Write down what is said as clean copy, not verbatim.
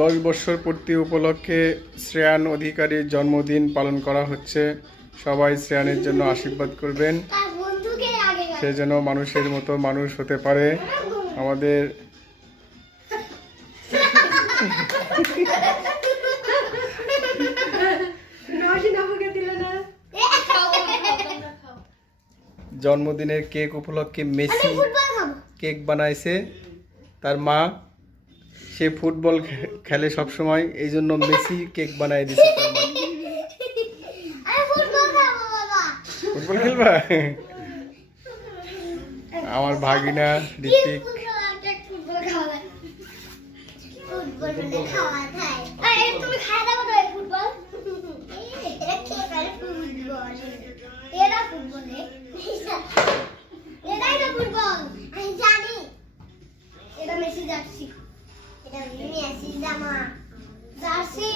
10 বছর পূর্তি উপলক্ষে শ্রেয়ান অধিকারীর জন্মদিন পালন করা হচ্ছে। সবাই শ্রেয়ানের জন্য আশীর্বাদ করবেন, সে যেন মানুষের মতো মানুষ হতে পারে। আমাদের জন্মদিনের কেক উপলক্ষে মেসি কেক বানাইছে। তার মা সে ফুটবল খেলে সব সময়, এই জন্য মেসি কেক বানাই দিছে তার মা। ফুটবল খেলবা? আমার ভাগিনা ঋত্বিক জার্সি